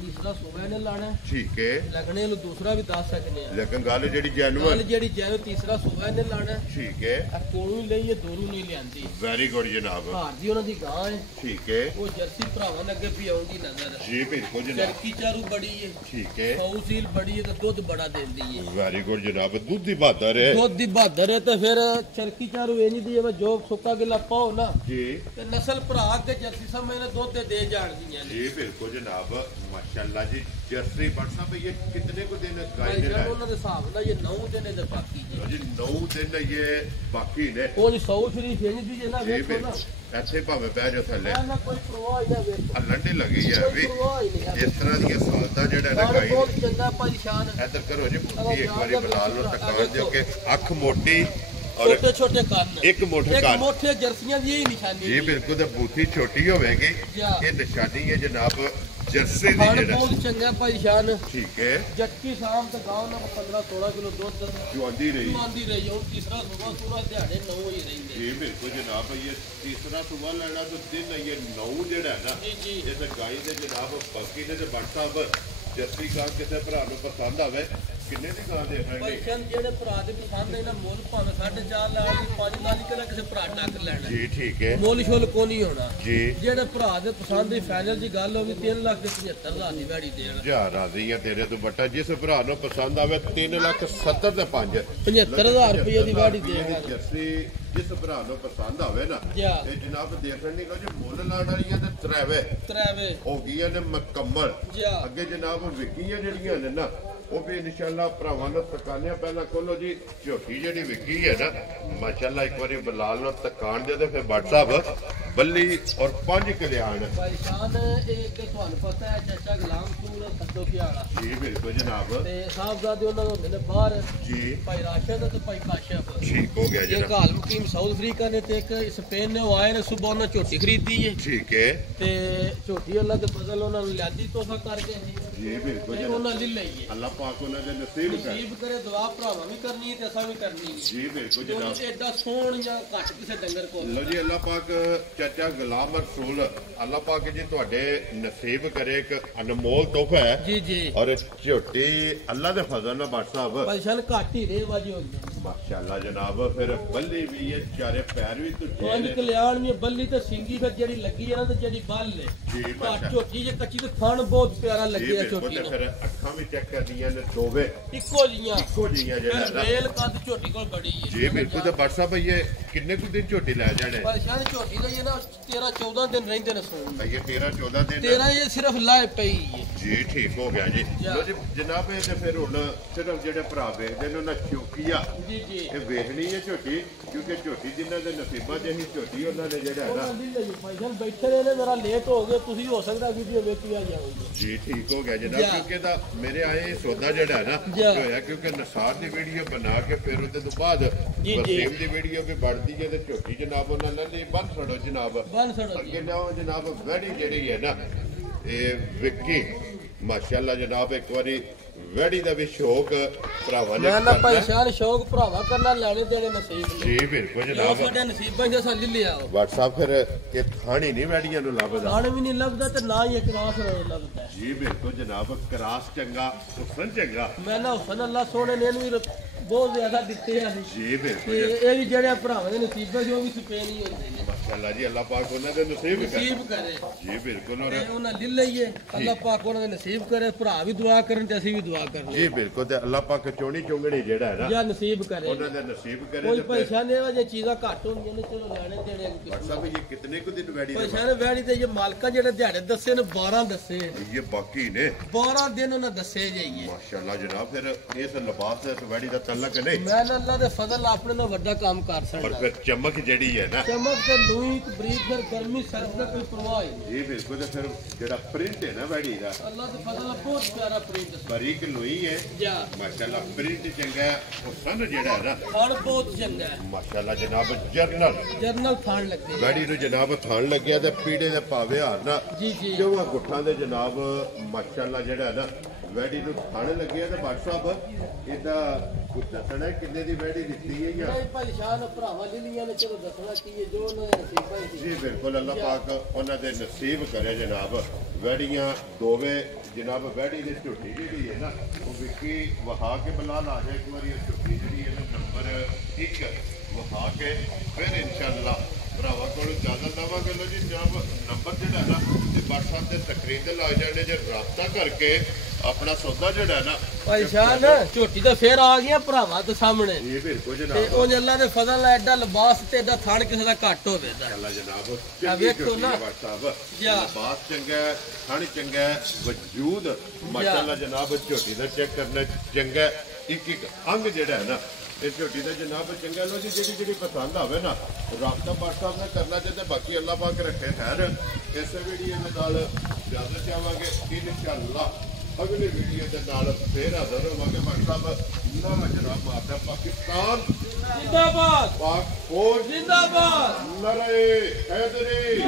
ਤੀਸਰਾ ਸੁਬਹ ਨੇ ਲਾਣਾ ਠੀਕ ਹੈ ਲੱਗਣੇ ਨੂੰ ਦੂਸਰਾ ਵੀ ਦੱਸ ਸਕਨੇ ਆ ਲੇਕਿਨ ਗੱਲ ਜਿਹੜੀ ਜੈਨੂਅਲ ਗੱਲ ਜਿਹੜੀ ਜੈਨੂ ਤੀਸਰਾ ਸੁਬਹ ਨੇ ਲਾਣਾ ਠੀਕ ਹੈ ਆ ਕੋਲੋਂ ਹੀ ਲਈ ਇਹ ਦੋਨੋਂ ਨਹੀਂ ਲਿਆਂਦੀ ਵੈਰੀ ਗੁੱਡ ਜਨਾਬ ਹਾਰ ਦੀ ਉਹਨਾਂ ਦੀ ਗਾਂ ਹੈ ਠੀਕ ਹੈ ਉਹ ਜਰਸੀ ਭਰਾਵਾਂ ਨੇ ਅੱਗੇ ਵੀ ਆਉਂਦੀ ਨਜ਼ਰ ਜੀ ਬਿਲਕੁਲ ਜਨਾਬ ਚਰਕੀ ਚਾਰੂ ਬੜੀ ਹੈ ਠੀਕ ਹੈ ਫੌਸੀਲ ਬੜੀ ਹੈ ਤੇ ਦੁੱਧ ਬੜਾ ਦਿੰਦੀ ਹੈ ਵੈਰੀ ਗੁੱਡ ਜਨਾਬ ਦੁੱਧ ਦੀ ਬਹਾਦਰ ਹੈ ਦੁੱਧ ਦੀ ਬਹਾਦਰ ਹੈ ਤੇ ਫਿਰ ਚਰਕੀ ਚਾਰੂ ਇੰਜ ਦੀ ਹੈ ਜੋ ਸੁੱਕਾ ਗਿੱਲਾ ਪਾਓ ਨਾ ਜੀ ਤੇ ਨਸਲ ਭਰਾ ਕੇ ਜਰਸੀ ਸਮੇਂ ਨੇ ਦੁੱਧ ਦੇ ਜਾਣਦੀਆਂ ਨੇ ਜੀ ਬਿल्कुल जनाब माशाल्लाह जी जर्सी बट साहब ये कितने को दिन गाय ਭਾਈ ने ਜਾਨ लाए ਉਹਨਾਂ ਦੇ ਹਿਸਾਬ ਨਾਲ ਇਹ 9 ਦਿਨ ਦੇ ਬਾਕੀ ਜੀ जी 9 दिन ये बाकी ने ਉਹ ਜੀ 100 ਸ਼ਰੀਫ ਇੰਜ ਦੀ ਜੇ ਨਾ जी ਵੇਖੋ ਨਾ ऐसे भावे पै जो थले ਨਾ ਕੋਈ ਪ੍ਰਵਾਹ ਹੀ ਨਾ ਵੇਖੋ लंडी लगी है ਕੋਈ भी ਪ੍ਰਵਾਹ ਹੀ ਨਹੀਂ इस तरह दी सालता जेड़ा ना ਨਾਲ गाय ਬਹੁਤ ਚੰਗਾ ਪਰੇਸ਼ਾਨ इधर करो जी पुट्टी एक बारी बलाल लो तकान दियो के अख मोटी और ਛੋਟੇ ਛੋਟੇ ਕੰਨ एक मोटे कान ਮੋਟੇ ਜਰਸੀਆਂ ਦੀ ਇਹ ਨਿਸ਼ਾਨੀ जी बिल्कुल ते बूथी छोटी होवेगी या। ये निशानी है जनाब जर्सी दी ਖਾਣ जेड़ा ਬਹੁਤ ਚੰਗਾ ਪਰੇਸ਼ਾਨ ठीक है ਜੱਟਕੀ ਸ਼ਾਮ ਤੱਕ ਗਾਉਂ ਨਾ 15-16 ਕਿਲੋ ਦੁੱਧ जो आंदी रही ਆਂਦੀ ਰਹੀ ਉਹ ਤੀਸਰਾ ਸੁਬਹ ਪੂਰਾ ਦਿਹਾੜੇ 9 ਹੀ ਰਹਿੰਦੇ जी बिल्कुल जनाब ये तीसरा सुबह लेना तो दिन ये 9 जेड़ा है ना जी जी ये गाय दे जनाब बाकी ने ते बट साहब जर्सी गां किसे भरा नु पसंद आवे किन्ने दी गां देखांगे ਪਰੇਸ਼ਾਨ ਜਿਹੜੇ ਭਰਾ ਦੇ ਪਸੰਦ ਇਹਨਾਂ ਮੁੱਲ ਭਾਵੇਂ 4.5 ਲਾ ਲਈ 5 ਲਾ ਲਈ ਕਿਹੜਾ ਕਿਸੇ ਭਰਾ ਟੱਕ ਲੈਣਾ जी ठीक है ਮੁੱਲ ਸ਼ੁੱਲ ਕੋ ਨਹੀਂ ਹੋਣਾ जी ਜਿਹੜੇ ਭਰਾ ਦੇ ਪਸੰਦ ਦੀ ਫਾਈਨਲ ਦੀ ਗੱਲ ਹੋਵੇ 3 ਲੱਖ ਤੇ 75,000 ਦੀ ਵੈੜੀ ਦੇਣ जा राजी है तेरे तो बट्टा जिस भरा नु पसंद आवे 3,70,000 ਤੇ 5 75,000 ਰੁਪਏ ਦੀ ਵੈੜੀ ਦੇਗਾ ਜਰਸੀ ਜਿਸ ਭਰਾ ਨੂੰ ਪਸੰਦ ਆਵੇ ਨਾ ਜਾ ਇਹ ਜਨਾਬ ਦੇਖਣ ਨਹੀਂ ਕੋ ਜੀ ਮੁੱਲ ਲਾਣ ਵਾਲੀਆਂ ਤੇ ਤਰਾਵੇ ਤਰਾਵੇ ਹੋ ਗਈਆਂ ਨੇ ਮੁਕੰਮਲ ਜਾ ਅੱਗੇ ਜਨਾਬ ਵਿਕੀਆਂ ਜਿਹੜੀਆਂ ਨੇ ਨਾ ਉਹ ਵੀ ਇਨਸ਼ਾਅੱਲਾ ਭਰਾਵਾਂ ਨੂੰ ਤਕਾਨਿਆ ਪਹਿਲਾਂ ਖੋਲੋ ਜੀ ਝੋਟੀ ਜਿਹੜੀ ਵਿਕੀ ਹੈ ਨਾ ਮਾਸ਼ਾਅੱਲਾ ਇੱਕ ਵਾਰੀ ਬਲਾਲ ਨੂੰ ਤਕਾਨ ਦੇ ਤੇ ਫਿਰ WhatsApp ਬੱਲੀ ਔਰ 5 ਕਲਿਆਣ ਭਾਈਸ਼ਾਨ ਇਹ ਤੇ ਤੁਹਾਨੂੰ ਪਤਾ ਹੈ ਚਾਚਾ ਗੁਲਾਮ ਸੂਰ ਸੱਦੋ ਕੀ ਵਾਲਾ ਜੀ ਬਿਲਕੁਲ ਜਨਾਬ ਤੇ ਸਾਹਿਬਜ਼ਾਦੇ ਉਹਨਾਂ ਨੂੰ ਹੁੰਦੇ ਨੇ ਬਾਹਰ ਜੀ ਭਾਈ ਰਾਸ਼ਦ ਤੇ ਭਾਈ ਕਾਸ਼ਫ ਠੀਕ ਹੋ ਗਿਆ ਇਹ ਜਨਾਬ ਘਾਲ ਮੁਕੀਮ ਸਾਊਥ ਅਫਰੀਕਾ ਨੇ ਤੇ ਇੱਕ ਸਪੇਨ ਨੇ ਉਹ ਆਏ ਨੇ ਸੁਬਹ ਉਹਨਾਂ ਝੋਟੀ ਖਰੀਦੀ ਹੈ ਠੀਕ ਹੈ ਤੇ ਝੋਟੀ ਅੱਲਾ ਦੇ ਫਜ਼ਲ ਉਹਨਾਂ ਨੂੰ ਲਿਆਂਦੀ ਤੋਹਫਾ ਕਰਕੇ ਜੀ ਬਿਲਕੁਲ ਤੇ ਜਨਾਬ ਉਹਨਾਂ ਲਈ ਲਈਏ ਅੱਲਾਹ ਪਾਕ ਉਹਨਾਂ ਦੇ ਨਸੀਬ ਕਰ ਨਸੀਬ ਕਰੇ ਦੁਆ ਭਰਾਵਾਂ ਵੀ ਕਰਨੀ ਹੈ ਤੇ ਅਸਾਂ ਵੀ ਕਰਨੀ ਹੈ ਜੀ ਬਿਲਕੁਲ ਜਨਾਬ ਜੋ ਏਦਾਂ ਸੋਹਣ ਜਾਂ ਘੱਟ ਕਿਸੇ ਡੰਗਰ ਕੋਲ ਲੋ ਜੀ ਅੱਲਾਹ ਪਾਕ ਚਾਚਾ ਗੁਲਾਮ ਰਸੂਲ ਅੱਲਾਹ ਪਾਕ ਜੀ ਤੁਹਾਡੇ ਨਸੀਬ ਕਰੇ ਇੱਕ ਅਨਮੋਲ ਤੋਹਫਾ ਹੈ ਜੀ ਜੀ ਔਰ ਝੋਟੀ ਅੱਲਾਹ ਦੇ ਫਜ਼ਲ ਨਾਲ ਬਾਟ ਸਾਹਿਬ ਪਰੇਸ਼ਾਨ ਘੱਟ ਹੀ ਰੇ ਵਾਜੀ ਹੁੰਦੇ ਮਾਸ਼ਾਅੱਲਾ ਜਨਾਬ ਫਿਰ ਬੱਲੀ ਵੀ ਹੈ ਚਾਰੇ ਪੈਰ ਵੀ ਪੰਜ ਤੁੱਜੇ ਕਲਿਆਣ ਵੀ ਬੱਲੀ ਤੇ ਸਿੰਗੀ ਫਿਰ ਜਿਹੜੀ ਲੱਗੀ ਹੈ ਨਾ ਤੇ ਜਿਹੜੀ ਬੱਲ ਹੈ ਜੀ ਘੱਟ ਮਾਸ਼ਾਅੱਲਾ ਝੋਟੀ ਜੇ ਕੱਚੀ ਤੇ ਥਣ ਬਹੁਤ ਪਿਆਰਾ ਜੀ ਲੱਗਿਆ ਬਿਲਕੁਲ ਝੋਟੀ ਤੇ ਨੂੰ ਫਿਰ ਅੱਖਾਂ ਵੀ ਚੈੱਕ ਕਰਦੀਆਂ ਨੇ ਦੋਵੇਂ ਇੱਕੋ ਜੀਆਂ ਇੱਕੋ ਜਿਹੀਆਂ ਜਿਹੜਾ ਫਿਰ ਨਾ ਵੇਲ ਕੱਦ ਝੋਟੀ ਕੋਲ ਬੜੀ ਹੈ ਜੀ ਬਿਲਕੁਲ ਤੇ ਬਾਟ ਸਾਹਿਬ ਇਹ ਕਿੰਨੇ ਕੁ ਦਿਨ ਝੋਟੀ ਲੈ ਜਾਣੇ ਪਰੇਸ਼ਾਨ ਝੋਟੀ ਲਈ ਇਹ ਨਾ 13-14 ਦਿਨ ਰਹਿੰਦੇ ਨੇ ਸੋਣ ਇਹ 13-14 ਦਿਨ 13 ਇਹ ਸਿਰਫ ਲਾਏ ਪਈ ਹੈ ਜੀ ਠੀਕ ਹੋ ਗਿਆ ਜੀ ਲੋ ਜੀ ਜਨਾਬ ਇਹ ਤੇ ਫਿਰ ਹੁਣ ਸਿਰਫ ਜਿਹੜੇ ਭਰਾ ਵੇਖਦੇ ਨੇ ਉਹਨਾਂ ਚੌਕੀਆ ਜੀ ਜੀ ਇਹ ਵੇਖਣੀ ਹੈ ਝੋਟੀ ਕਿਉਂਕਿ ਝੋਟੀ ਜਿਨ੍ਹਾਂ ਦੇ ਨਸੀਬਾਂ 'ਚ ਹੀ ਝੋਟੀ ਉਹਨਾਂ ਨੇ ਜਿਹੜਾ ਹੈ ਨਾ ਉਹਨਾਂ ਦੀ ਲਈ ਪਰੇਸ਼ਾਨ ਬੈਠੇ ਰਹੇ ਨੇ ਮੇਰਾ ਲੇਟ ਹੋ ਗਿਆ ਤੁਸੀਂ ਹੋ ਸਕਦਾ ਵੀਡੀਓ ਵੇਖੀ ਆ ਜਾਓਗੇ ਜੀ ਠੀਕ ਹੋ ਗਿਆ ਜਨਾਬ ਜਾ। ਕਿਉਂਕਿ ਦਾ ਮੇਰੇ ਆਏ ਸੌਦਾ ਜਿਹੜਾ ਹੈ ਨਾ ਜਾ। ਜੋ ਹੋਇਆ ਕਿਉਂਕਿ ਨਸਾਰ ਦੀ ਵੀਡੀਓ ਬਣਾ ਕੇ ਫਿਰ ਉਹਦੇ ਤੋਂ ਬਾਅਦ ਜੀ। ਵਸੀਮ ਦੀ ਵੀਡੀਓ ਵੀ ਬਣਦੀ ਹੈ ਤੇ ਝੋਟੀ ਜਨਾਬ ਉਹਨਾਂ ਨੇ ਨਹੀਂ ਬੰਨ ਛੜੋ ਜਨਾਬ ਬੰਨ ਛੜੋ ਜੀ ਅੱਗੇ ਲਿਆਓ ਜਨਾਬ ਵੈੜੀ ਜਿਹੜੀ ਹੈ ਨਾ ਇਹ ਵਿੱਕੀ ਮਾਸ਼ਾਅੱਲਾ ਜਨਾਬ ਇੱਕ ਵਾਰੀ ਵੈੜੀ ਦਾ ਵੀ ਸ਼ੌਕ ਭਰਾਵਾਂ ਨੇ ਮੈਂ ਨਾ ਕਰਨਾ ਹੈ। ਪਰੇਸ਼ਾਨ ਸ਼ੌਕ ਭਰਾਵਾ ਕਰਨਾ ਲੈਣੇ ਦੇਣੇ ਨਸੀਬ ਨੇ ਜੀ ਬਿਲਕੁਲ ਜੋ ਜਨਾਬ ਸਾਡੇ ਨਸੀਬਾਂ ਦੇ ਸਾਲੀ ਲਿਆ WhatsApp ਫਿਰ ਇਹ ਖਾਣੀ ਨਹੀਂ ਵੈੜੀਆਂ ਨੂੰ ਲੱਭਦਾ ਖਾਣ ਵੀ ਨਹੀਂ ਲੱਭਦਾ ਤੇ ਨਾ ਹੀ ਇੱਕ ਰਾਸ ਲੱਭਦਾ ਜੀ ਬਿਲਕੁਲ ਜਨਾਬ ਕਰਾਸ ਚੰਗਾ ਹੁਸਨ ਚੰਗਾ ਮੈਂ ਨਾ ਹੁਸਨ ਅੱਲਾ ਸੋਹਣੇ ਨੇ ਇਹਨੂੰ ਵੀ ਬਹੁਤ ਜ਼ਿਆਦਾ ਦਿੱਤੇ ਆ ਜੀ ਤੇ ਬਿਲਕੁਲ ਇਹ ਵੀ ਜਿਹੜੇ ਭਰਾਵਾਂ ਦੇ ਨਸੀਬਾਂ ਜੋ ਵੀ ਸਪੇਨ ਹੀ ਹੁੰਦੇ ਨੇ ਮਾਸ਼ਾਅੱਲਾ ਜੀ ਅੱਲਾਹ ਪਾਕ ਉਹਨਾਂ ਦੇ ਨਸੀਬ ਕਰੇ ਨਸੀਬ ਕਰੇ ਜੀ ਬਿਲकुल और ਤੇ ਉਹਨਾਂ ਲੈ ਲਈਏ ਅੱਲਾ ਪਾਕ ਉਹਨਾਂ ਦੇ ਨਸੀਬ ਕਰੇ ਭਰਾ ਵੀ ਦੁਆ ਕਰਨ ਤੇ ਅਸੀਂ ਵੀ ਦੁਆ ਕਰਨੀ ਜੀ ਬਿਲकुल ਤੇ ਅੱਲਾਹ ਪਾਕ ਚੋਣੀ ਚੁੰਗਣੀ ਜਿਹੜਾ ਹੈ ਨਾ ਜਾਂ ਨਸੀਬ ਕਰੇ ਉਹਨਾਂ ਦੇ ਨਸੀਬ ਕਰੇ ਕੋਈ ਤੇ ਫਿਰ ਪਰੇਸ਼ਾਨੀ ਇਹ ਜੇ ਚੀਜ਼ਾਂ ਘੱਟ ਹੁੰਦੀਆਂ ਨੇ ਚਲੋ ਲੈਣੇ ਦੇਣੇ ਕਿਸੇ ਸਾਹਿਬ ਇਹ ਕਿਤਨੇ ਕੁ ਦਿਨ ਵੈੜੀ ਦੇ ਪਰੇਸ਼ਾਨੀ ਵੈੜੀ ਤੇ ਇਹ ਮਾਲਕਾਂ ਜਿਹੜੇ ਦਿਹਾੜੇ ਦੱਸੇ ਨੇ 12 ਦੱਸੇ ਇਹ ਬਾਕੀ ਨੇ 12 ਦਿਨ ਉਹਨਾਂ ਦੱਸੇ ਜਾਈਏ ਮਾਸ਼ਾਅੱਲਾ ਜਨਾਬ ਫਿਰ ਇਸ ਲਿਬਾਸ ਤੇ ਵੈੜੀ ਦਾ ਮਾਸ਼ਾਅੱਲਾ ਕਨੇ ਮੈਂ ਅੱਲਾ ਦੇ ਫਜ਼ਲ ਆਪਣੇ ਨਾਲ ਵੱਡਾ ਕੰਮ ਕਰ ਪਰ ਸਕਦਾ। ਫਿਰ ਚਮਕ ਜਿਹੜੀ ਹੈ ਨਾ ਚਮਕ ਤੇ ਲੂਈ ਬਰੀਕ ਫਿਰ ਗਰਮੀ ਸਰਦ ਦਾ ਕੋਈ ਪਰਵਾਹ ਨਹੀਂ। ਇਹ ਬਿਲਕੁਲ ਤੇ ਫਿਰ ਜਿਹੜਾ ਪ੍ਰਿੰਟ ਹੈ ਨਾ ਵੈੜੀ ਦਾ ਅੱਲਾ ਦੇ ਫਜ਼ਲ ਨਾਲ ਬਹੁਤ ਪਿਆਰਾ ਪ੍ਰਿੰਟ ਬਾਰੀਕ ਲੋਈ ਹੈ ਜਾ ਮਾਸ਼ਾਅੱਲਾ ਪ੍ਰਿੰਟ ਚੰਗਾ ਹੈ। ਉਹ ਸਨ ਜਿਹੜਾ ਹੈ ਨਾ ਫਲ ਬਹੁਤ ਚੰਗਾ ਹੈ। ਮਾਸ਼ਾਅੱਲਾ ਜਨਾਬ ਜਰਨਲ ਥਾਣ ਲੱਗੇ ਵੈੜੀ ਨੂੰ ਜਨਾਬ ਥਾਣ ਲੱਗਿਆ ਤੇ ਪੀੜੇ ਦੇ ਪਾਵੇ ਹਾਰ ਨਾ ਜੀ ਜੀ ਦੋਵਾਂ ਗੁੱਠਾਂ ਦੇ ਜਨਾਬ ਮਾਸ਼ਾਅੱਲਾ ਜਿਹੜਾ ਹੈ ਨਾ ਵੈੜੀ ਨੂੰ ਥਾਣੇ ਲੱਗਿਆ ਤੇ ਬਾਦਸ਼ਾਹ ਸਾਹਿਬ ਇਹਦਾ ਕੁਝ ਦੱਸਣਾ ਕਿੰਨੇ ਦੀ ਵੈੜੀ ਦਿੱਤੀ ਹੈ ਜਾਂ ਨਹੀਂ ਭਾਈ ਸ਼ਾਹ ਨੇ ਭਰਾਵਾਂ ਲੀਆਂ ਨੇ ਚਲੋ ਦੱਸਣਾ ਕੀ ਹੈ ਜੋ ਉਹਨਾਂ ਦੇ ਨਸੀਬਾਂ ਹੀ ਸੀ। ਜੀ ਬਿਲਕੁਲ ਅੱਲਾਹ ਪਾਕ ਉਹਨਾਂ ਦੇ ਨਸੀਬ ਕਰੇ ਜਨਾਬ ਵੈੜੀਆਂ ਦੋਵੇਂ ਜਨਾਬ ਵੈੜੀ ਦੀ ਝੁੱਟੀ ਜਿਹੜੀ ਹੈ ਨਾ ਉਹ ਵਿੱਕੀ ਵਹਾ ਕੇ ਬੁਲਾ ਲਾ ਜਾਏ ਇੱਕ ਵਾਰੀ ਉਹ ਝੁੱਟੀ ਜਿਹੜੀ ਹੈ ਨਾ ਨੰਬਰ 1 ਵਹਾ ਕੇ ਫਿਰ ਇਨਸ਼ਾਅੱਲਾ ਭਰਾਵਾਂ ਕੋਲ ਇਜਾਜ਼ਤ ਦੇਵਾਂਗੇ ਲੋ ਜੀ ਜਨਾਬ ਨੰਬਰ ਜਿਹੜਾ ਨਾ ਤੇ WhatsApp ਤੇ ਸਕਰੀਨ ਤੇ ਲੱਗ ਜਾਣੇ ਜੇ ਰਾਬਤਾ ਕਰਕੇ ਆਪਣਾ ਸੌਦਾ ਜਿਹੜਾ ਨਾ ਭਾਈ ਸ਼ਾਹ ਨਾ ਝੋਟੀ ਤਾਂ ਫੇਰ ਆ ਗਈਆਂ ਭਰਾਵਾਂ ਦੇ ਸਾਹਮਣੇ ਇਹ ਬਿਲਕੁਲ ਤੇ ਜਨਾਬ ਉਹ ਅੱਲਾ ਦੇ ਫਜ਼ਲ ਨਾਲ ਐਡਾ ਲਿਬਾਸ ਤੇ ਐਡਾ ਥਣ ਕਿਸੇ ਦਾ ਘੱਟ ਹੋਵੇ ਦਾ ਅੱਲਾ ਜਨਾਬ ਆ ਵੇਖੋ ਨਾ WhatsApp ਜਾ ਬਾਤ ਚੰਗਾ ਹੈ, ਥਣ ਚੰਗਾ ਹੈ, ਵਜੂਦ ਮਾਸ਼ਾਅੱਲਾ ਜਨਾਬ ਝੋਟੀ ਦਾ ਚੈੱਕ ਕਰਨਾ ਚੰਗਾ ਹੈ। ਇੱਕ ਇੱਕ ਅੰਗ ਜਿਹੜਾ ਹੈ ਨਾ ਇਹ ਝੋਟੀ ਦਾ ਜਨਾਬ ਚੰਗਾ ਲੋ ਜੀ ਜਿਹੜੀ ਪਸੰਦ ਆਵੇ ਨਾ ਰਾਬਤਾ WhatsApp ਨਾਲ ਕਰਨਾ ਚਾਹੀਦਾ। ਬਾਕੀ ਅੱਲਾਹ ਪਾਕ ਰੱਖੇ ਖੈਰ ਇਸੇ ਵੀਡੀਓ ਦੇ ਨਾਲ ਇਜਾਜ਼ਤ ਚਾਹਾਂਗੇ ਇਨਸ਼ਾਅੱਲਾ ਅਗਲੀ ਵੀਡੀਓ ਦੇ ਨਾਲ ਫੇਰ ਹਾਜ਼ਰ ਹੋਵਾਂਗੇ। WhatsApp ਨਵਾਂ ਜਨਾਬ ਮਾਰਦਾ ਪਾਕਿਸਤਾਨ ਜਿੰਦਾਬਾਦ ਪਾਕ ਫੌਜ ਜਿੰਦਾਬਾਦ ਨਰੇ ਹੈਦਰੀ